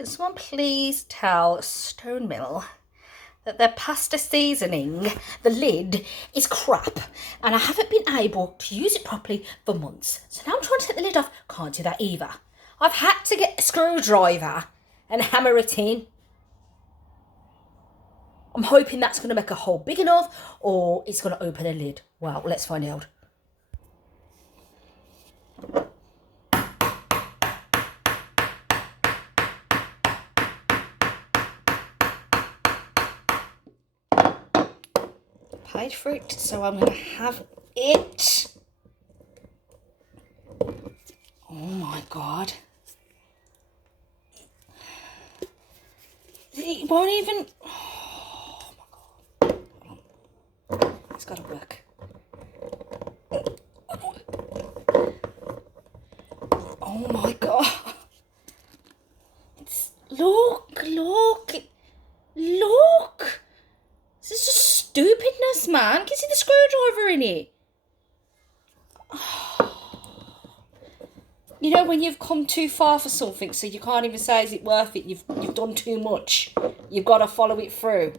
Can someone please tell Stone Mill that their pasta seasoning, the lid, is crap, and I haven't been able to use it properly for months. So now I'm trying to take the lid off. Can't do that either. I've had to get a screwdriver and hammer it in. I'm hoping that's going to make a hole big enough, or it's going to open a lid. Well, let's find out. Paid for it, so I'm going to have it. Oh my god. It won't even... Oh my god. Hold on. It's got to work. Oh my god. Look. This is just stupidness, man. Can you see the screwdriver in it? You know when you've come too far for something, so you can't even say, is it worth it? You've done too much. You've got to follow it through.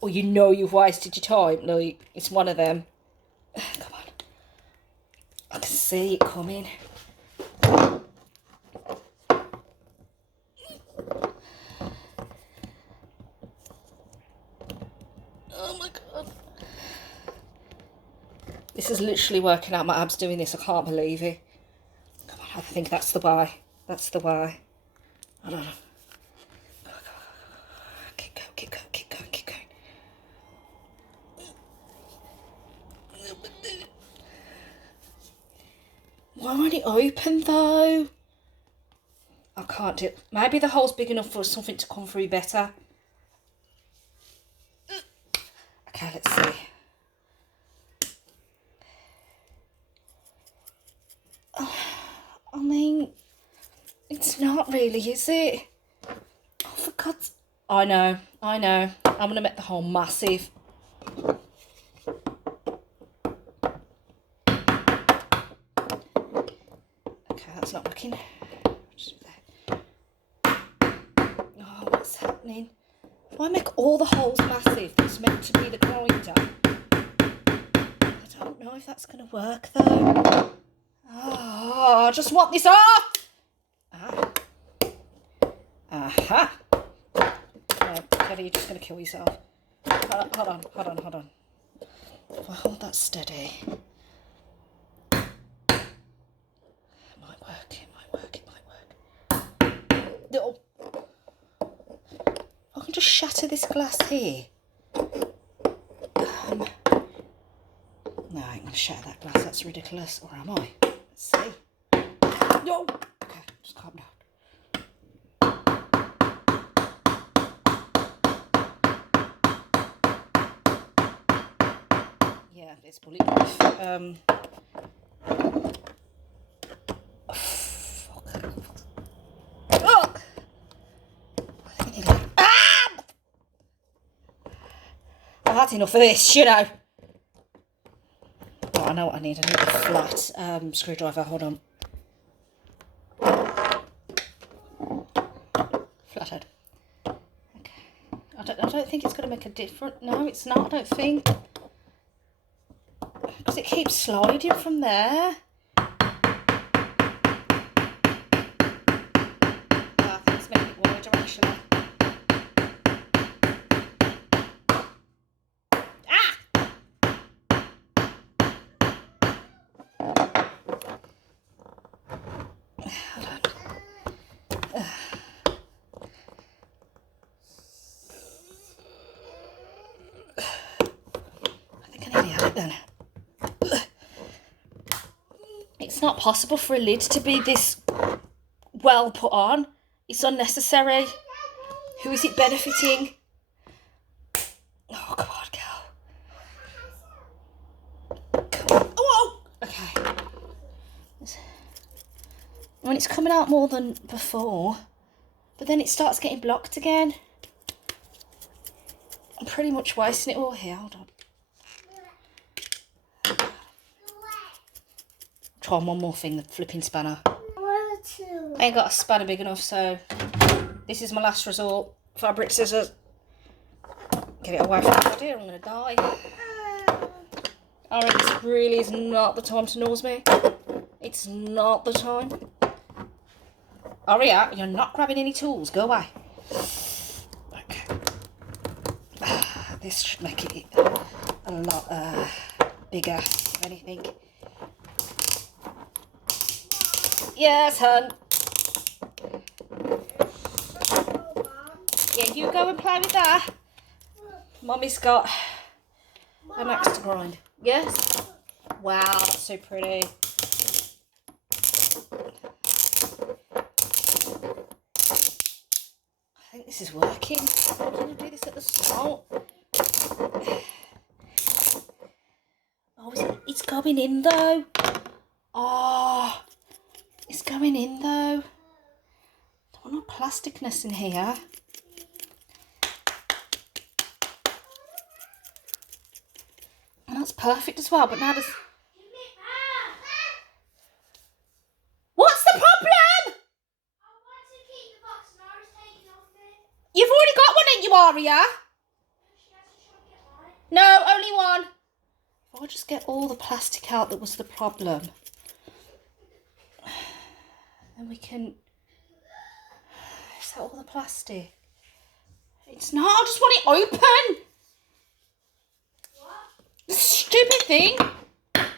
Or you know you've wasted your time. Like, it's one of them. Come on. I can see it coming. Oh my god. This is literally working out my abs doing this. I can't believe it. Come on, I think that's the way. That's the way. I don't know. Keep going. Why won't it open though? I can't do it. Maybe the hole's big enough for something to come through better. Okay, let's see. I mean, it's not really, is it? Oh, for God's... I know. I'm going to make the hole massive. Okay, that's not working. Oh, what's happening? If I make all the holes massive, that's meant to be the grinder. I don't know if that's going to work, though. Oh, I just want this off! Aha! Kelly, you're just going to kill yourself. Hold on. If I hold that steady... It might work. No. I can just shatter this glass here. No, I ain't going to shatter that glass. That's ridiculous. Or am I? Let's see. No! Okay, just calm down. Yeah, it's bulletproof. Fuck. Oh! I've had enough of this, you know. Oh, I know what I need. I need a flat screwdriver. Hold on. Flathead. Okay. I don't think it's going to make a difference. No, it's not. I don't think. Because it keeps sliding from there. I think it's making it wider actually. Then it's not possible for a lid to be this well put on. It's unnecessary. Who is it benefiting? Oh, come on, girl. Come on. Oh, okay. When it's coming out more than before, but then it starts getting blocked again. I'm pretty much wasting it all here. Hold on. Try one more thing, the flipping spanner. I ain't got a spanner big enough, so This is my last resort. Fabric scissors. Get it away from the body or I'm going to die. Alright, this really is not the time to nose me. It's not the time. Aria, you're not grabbing any tools. Go away. Okay. This should make it a lot bigger, if anything. Yes, hun. Yeah, you go and play with that. Mummy's got an axe to grind. Yes? Wow, that's so pretty. I think this is working. I'm going to do this at the start. Oh, it's going in though. Oh, it's going in though. Don't want no plasticness in here. And that's perfect as well, but now there's... What's the problem? I want to keep the box and I was taking off it. You've already got one, ain't you, Aria? She has to try and get mine. No, only one. If I just get all the plastic out that was the problem, then we can... Is that all the plastic? It's not, I just want it open. What? This stupid thing. I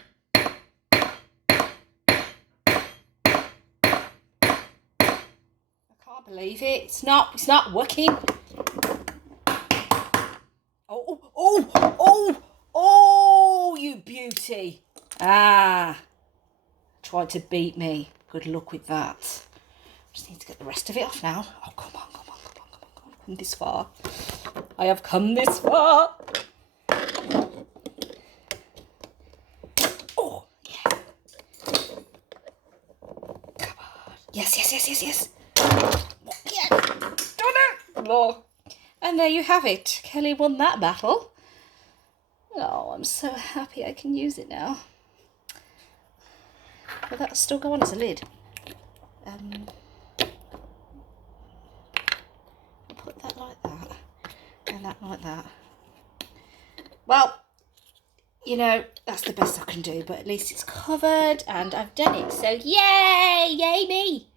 can't believe it. It's not working. Oh, you beauty. Ah, tried to beat me. Good luck with that. Just need to get the rest of it off now. Oh, come on. I've come this far. I have come this far. Oh, yeah. Come on. Yes. Yeah. Done it. Oh. And there you have it. Kelly won that battle. Oh, I'm so happy I can use it now. Will that still go on as a lid? Put that like that, and that like that. Well, you know, that's the best I can do, but at least it's covered and I've done it. So yay me!